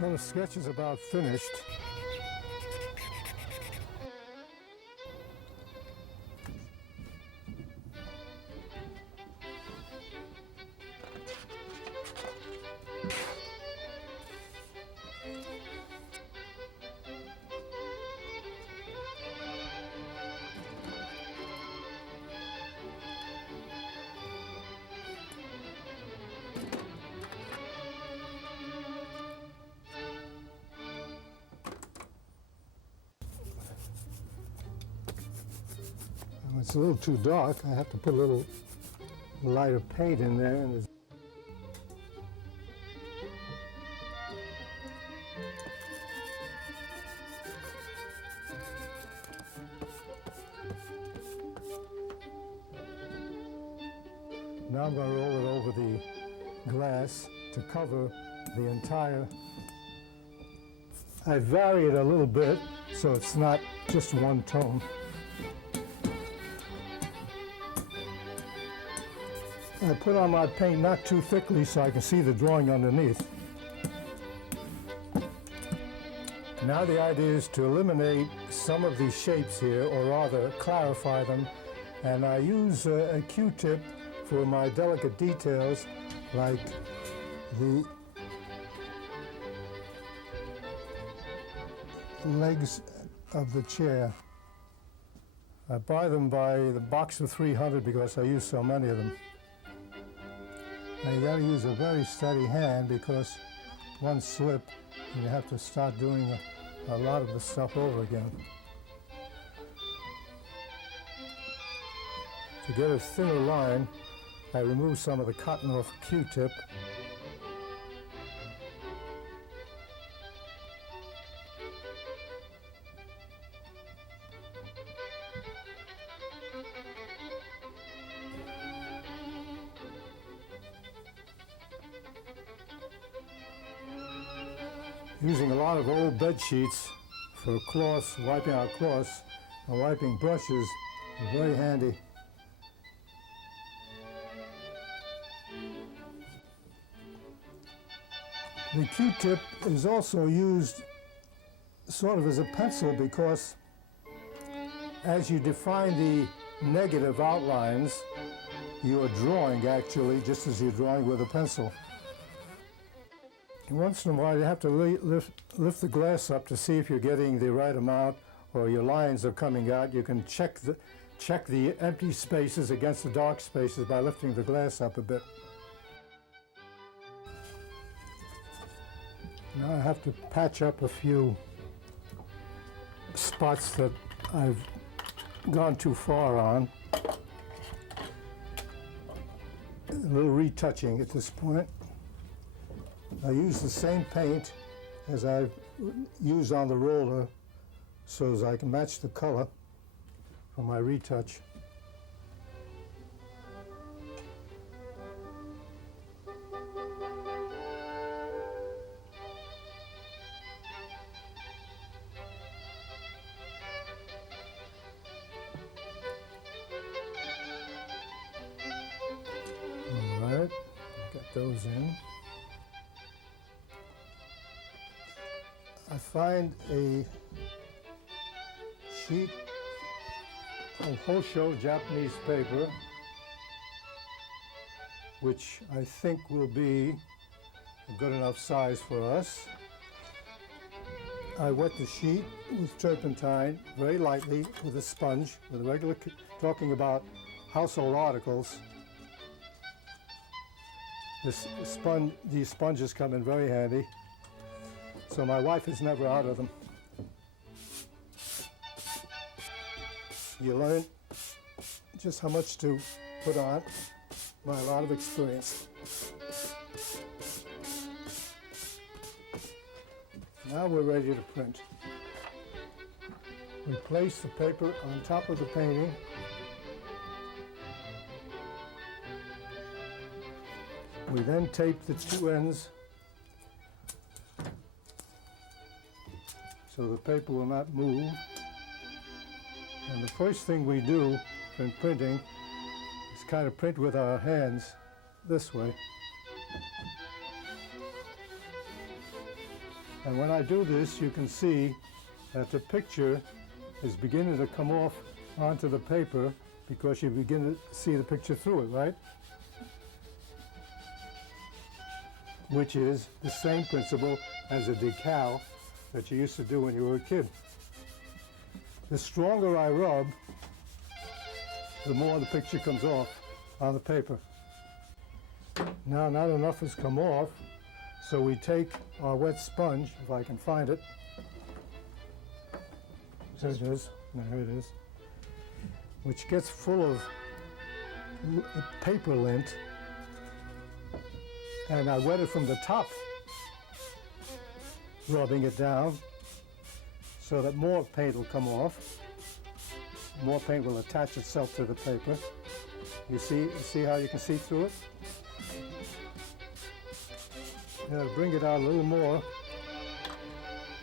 Well, the sketch is about finished. It's a little too dark. I have to put a little lighter paint in there. And now I'm going to roll it over the glass to cover the entire. I vary it a little bit so it's not just one tone. I put on my paint not too thickly so I can see the drawing underneath. Now the idea is to eliminate some of these shapes here, or rather clarify them, and I use a Q-tip for my delicate details like the legs of the chair. I buy them by the box of 300 because I use so many of them. Now you got to use a very steady hand because one slip and you have to start doing a lot of the stuff over again. To get a thinner line, I remove some of the cotton off a Q-tip. Using a lot of old bed sheets for cloths, wiping out cloths and wiping brushes is very handy. The Q-tip is also used sort of as a pencil because as you define the negative outlines, you are drawing actually just as you're drawing with a pencil. Once in a while you have to lift the glass up to see if you're getting the right amount or your lines are coming out. You can check the empty spaces against the dark spaces by lifting the glass up a bit. Now I have to patch up a few spots that I've gone too far on. A little retouching at this point. I use the same paint as I've used on the roller so as I can match the color for my retouch. All right, got those in. I find a sheet of Hosho Japanese paper, which I think will be a good enough size for us. I wet the sheet with turpentine very lightly with a sponge, with a regular, talking about household articles. These sponges come in very handy. So my wife is never out of them. You learn just how much to put on by a lot of experience. Now we're ready to print. We place the paper on top of the painting. We then tape the two ends so the paper will not move. And the first thing we do in printing is kind of print with our hands this way. And when I do this, you can see that the picture is beginning to come off onto the paper because you begin to see the picture through it, right? Which is the same principle as a decal that you used to do when you were a kid. The stronger I rub, the more the picture comes off on the paper. Now, not enough has come off, so we take our wet sponge, if I can find it. There it is. There it is. Which gets full of paper lint, and I wet it from the top, rubbing it down so that more paint will come off. More paint will attach itself to the paper. You see how you can see through it? Now to bring it out a little more,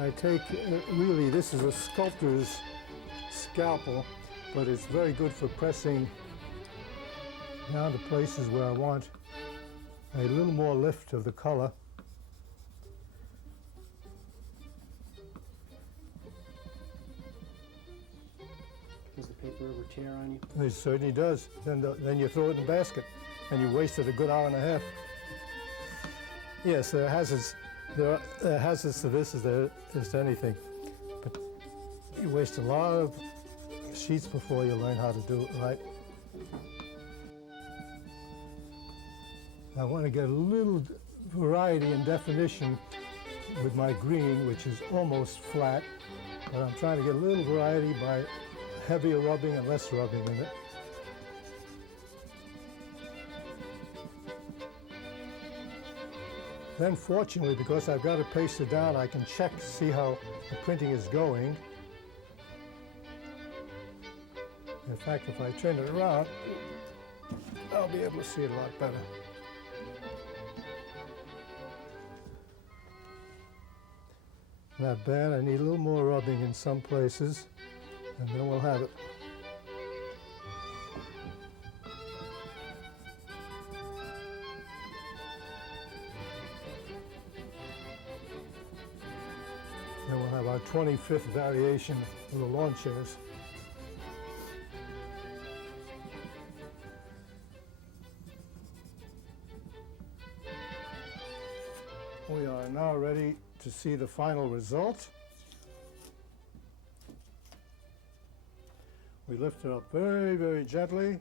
I take, really this is a sculptor's scalpel, but it's very good for pressing down to places where I want a little more lift of the color. Does the paper ever tear on you? It certainly does. Then you throw it in the basket, and you wasted a good hour and a half. Yes, there are hazards to this as there is to anything, but you waste a lot of sheets before you learn how to do it right. I want to get a little variety and definition with my green, which is almost flat, but I'm trying to get a little variety by heavier rubbing and less rubbing in it. Then fortunately, because I've got it pasted down, I can check to see how the printing is going. In fact, if I turn it around, I'll be able to see it a lot better. Not bad. I need a little more rubbing in some places, and then we'll have it. Then we'll have our 25th variation of the lawn chairs. We are now ready to see the final result. We lift it up very, very gently.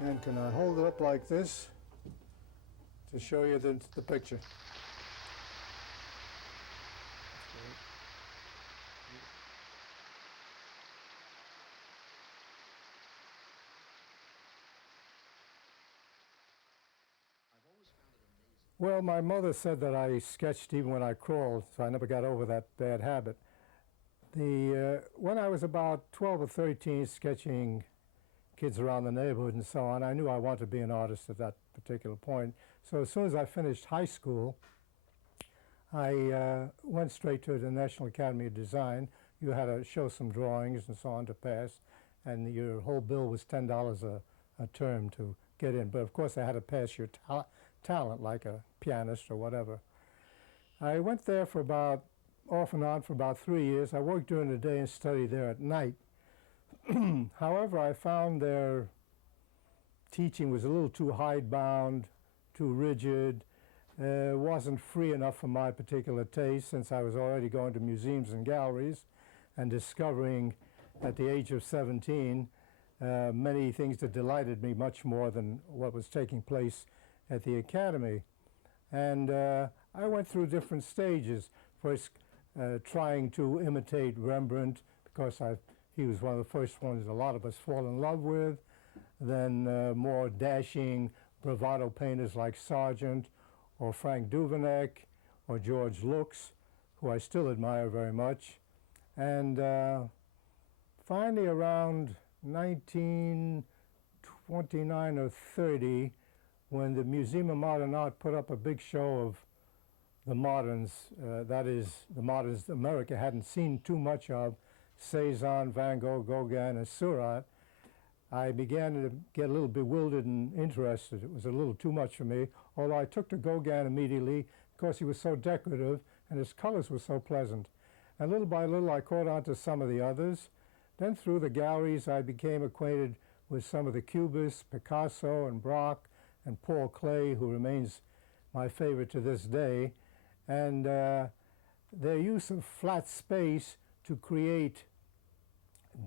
And can I hold it up like this to show you the picture? Well, my mother said that I sketched even when I crawled, so I never got over that bad habit. When I was about 12 or 13, sketching kids around the neighborhood and so on, I knew I wanted to be an artist at that particular point. So as soon as I finished high school, I went straight to the National Academy of Design. You had to show some drawings and so on to pass, and your whole bill was $10 a term to get in. But of course, I had to pass your talent, like a pianist or whatever. I went there for about, off and on for about 3 years. I worked during the day and studied there at night. However, I found their teaching was a little too hidebound, too rigid, wasn't free enough for my particular taste, since I was already going to museums and galleries and discovering at the age of 17 many things that delighted me much more than what was taking place at the Academy. And I went through different stages. First trying to imitate Rembrandt, because he was one of the first ones a lot of us fall in love with. Then more dashing bravado painters like Sargent or Frank Duveneck or George Lux, who I still admire very much. And finally around 1929 or 30, when the Museum of Modern Art put up a big show of the moderns, that is, the moderns America hadn't seen too much of, Cezanne, Van Gogh, Gauguin, and Seurat, I began to get a little bewildered and interested. It was a little too much for me, although I took to Gauguin immediately, because he was so decorative and his colors were so pleasant. And little by little I caught on to some of the others. Then through the galleries I became acquainted with some of the Cubists, Picasso and Braque and Paul Klee, who remains my favorite to this day. And their use of flat space to create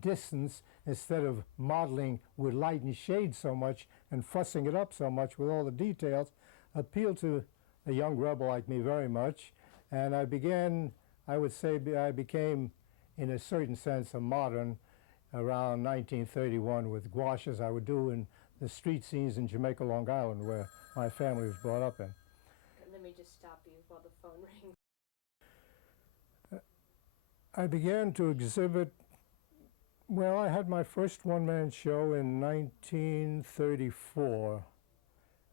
distance instead of modeling with light and shade so much and fussing it up so much with all the details appealed to a young rebel like me very much. And I would say I became, in a certain sense, a modern around 1931 with gouaches I would do in the street scenes in Jamaica, Long Island, where my family was brought up in. Let me just stop you while the phone rings. I began to exhibit, well, I had my first one-man show in 1934.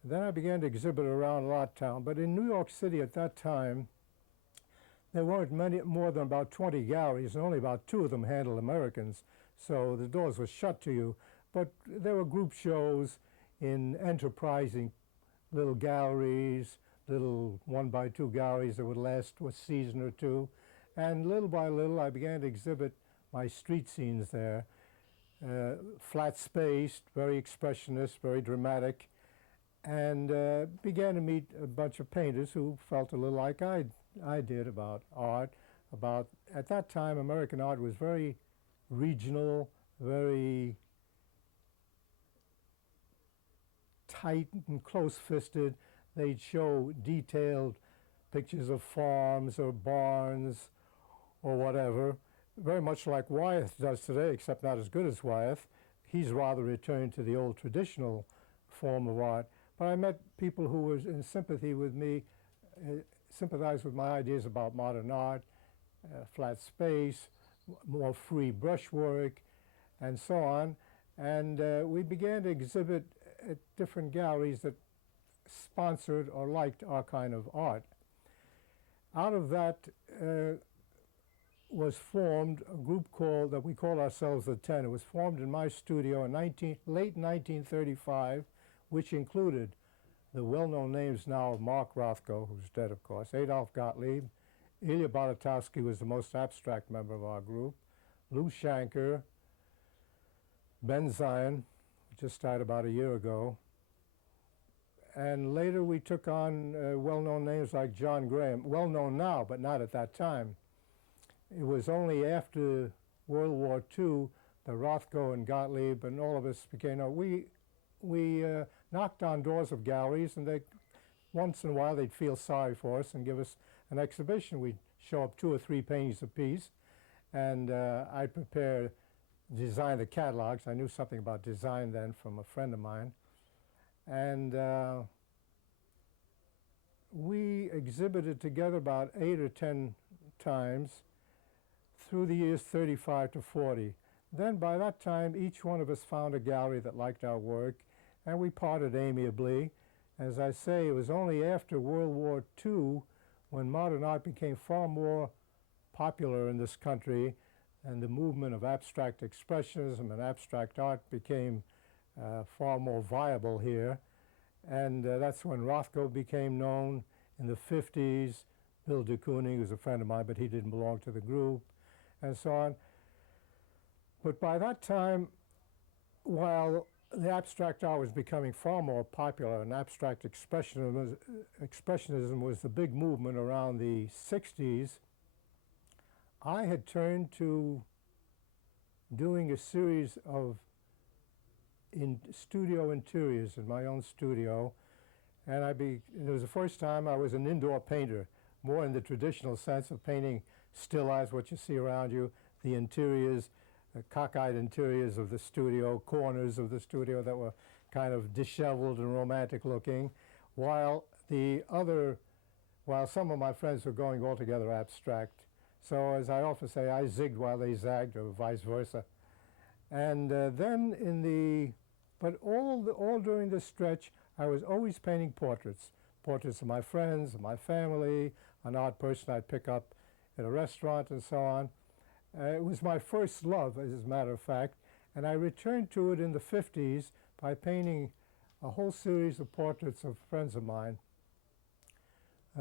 Then I began to exhibit around Lot Town, but in New York City at that time, there weren't many more than about 20 galleries, and only about 2 of them handled Americans, so the doors were shut to you. But there were group shows in enterprising little galleries, little 1-by-2 galleries that would last a season or two. And little by little, I began to exhibit my street scenes there, flat-spaced, very expressionist, very dramatic, and began to meet a bunch of painters who felt a little like I did about art. At that time, American art was very regional, very tight and close-fisted. They'd show detailed pictures of farms or barns or whatever, very much like Wyeth does today, except not as good as Wyeth. He's rather returned to the old traditional form of art. But I met people who were in sympathy with me, sympathized with my ideas about modern art, flat space, more free brushwork, and so on. And we began to exhibit at different galleries that sponsored or liked our kind of art. Out of that was formed a group that we called ourselves the 10. It was formed in my studio in late 1935, which included the well-known names now of Mark Rothko, who's dead, of course, Adolf Gottlieb, Ilya Bartowski was the most abstract member of our group, Lou Shanker, Ben Zion, who just died about a year ago, and later we took on well-known names like John Graham, well-known now, but not at that time. It was only after World War II that Rothko and Gottlieb and all of us became, we knocked on doors of galleries, and they, once in a while they'd feel sorry for us and give us an exhibition. We'd show up 2 or 3 paintings apiece, and I'd design the catalogs. I knew something about design then from a friend of mine. And we exhibited together about 8 or 10 times through the years 35 to 40. Then by that time, each one of us found a gallery that liked our work, and we parted amiably. As I say, it was only after World War II when modern art became far more popular in this country, and the movement of abstract expressionism and abstract art became far more viable here. And that's when Rothko became known in the 50s. Bill de Kooning, who's a friend of mine, but he didn't belong to the group, and so on. But by that time, while the abstract art was becoming far more popular, and abstract expressionism was the big movement around the 60s, I had turned to doing a series of studio interiors in my own studio, and it was the first time I was an indoor painter, more in the traditional sense of painting still lives, what you see around you, the interiors, the cockeyed interiors of the studio, corners of the studio that were kind of disheveled and romantic looking, while some of my friends were going altogether abstract. So as I often say, I zigged while they zagged, or vice versa. And but all during this stretch, I was always painting portraits of my friends, of my family, an odd person I'd pick up at a restaurant, and so on. It was my first love, as a matter of fact, and I returned to it in the 50s by painting a whole series of portraits of friends of mine.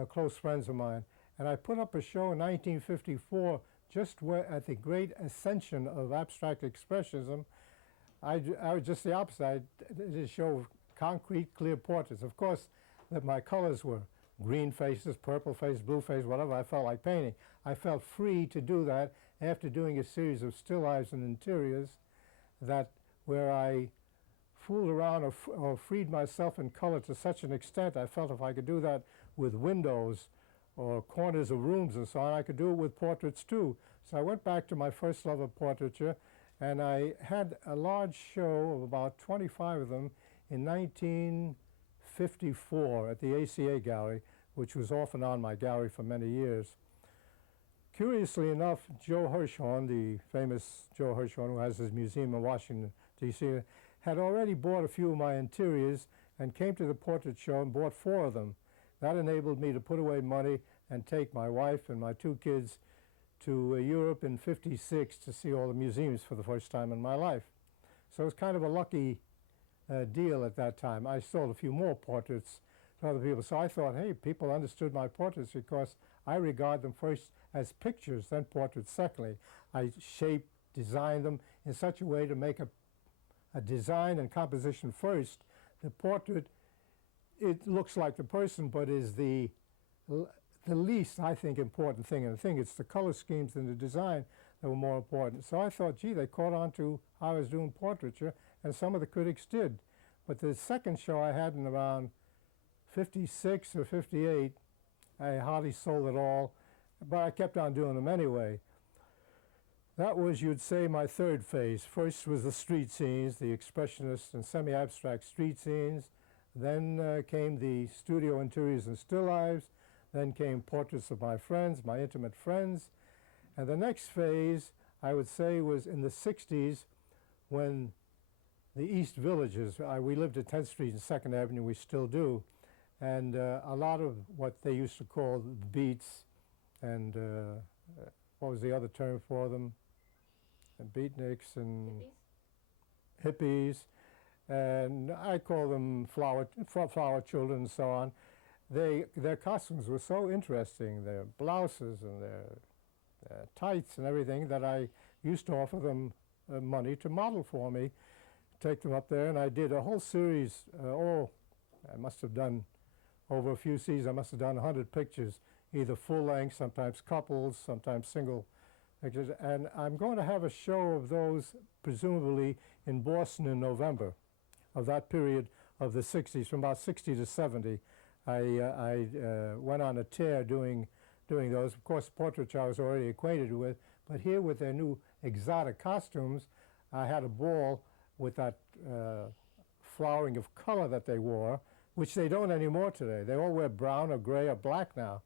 close friends of mine. And I put up a show in 1954, just where at the great ascension of abstract expressionism. I was just the opposite. I did a show of concrete, clear portraits. Of course, that my colors were green faces, purple face, blue face, whatever I felt like painting. I felt free to do that after doing a series of still lifes and interiors where I fooled around or freed myself in color to such an extent I felt if I could do that with windows or corners of rooms and so on, I could do it with portraits too. So I went back to my first love of portraiture, and I had a large show of about 25 of them in 1954 at the ACA Gallery, which was off and on my gallery for many years. Curiously enough, Joe Hirshhorn, the famous Joe Hirshhorn, who has his museum in Washington, D.C., had already bought a few of my interiors and came to the portrait show and bought 4 of them. That enabled me to put away money and take my wife and my 2 kids to Europe in '56 to see all the museums for the first time in my life. So it was kind of a lucky deal at that time. I sold a few more portraits to other people. So I thought, hey, people understood my portraits because I regard them first as pictures, then portraits secondly. I shaped, designed them in such a way to make a design and composition first. The portrait, it looks like the person, but is the least, I think, important thing in the thing. It's the color schemes and the design that were more important. So I thought, gee, they caught on to how I was doing portraiture, and some of the critics did. But the second show I had in around '56 or '58, I hardly sold at all, but I kept on doing them anyway. That was, you'd say, my third phase. First was the street scenes, the expressionist and semi-abstract street scenes. Then came the studio interiors and still lives. Then came portraits of my friends, my intimate friends. And the next phase, I would say, was in the '60s when the East Villages, we lived at 10th Street and 2nd Avenue, we still do. And a lot of what they used to call the beats and what was the other term for them? And beatniks and hippies, and I call them flower children and so on. Their costumes were so interesting, their blouses and their tights and everything, that I used to offer them money to model for me, take them up there, and I did a whole series. I must have done, over a few seasons, I must have done 100 pictures, either full length, sometimes couples, sometimes single pictures. And I'm going to have a show of those, presumably in Boston in November, of that period of the '60s, from about '60 to '70. I went on a tear doing those. Of course, portraiture I was already acquainted with, but here with their new exotic costumes, I had a ball with that flowering of color that they wore, which they don't anymore today. They all wear brown or gray or black now.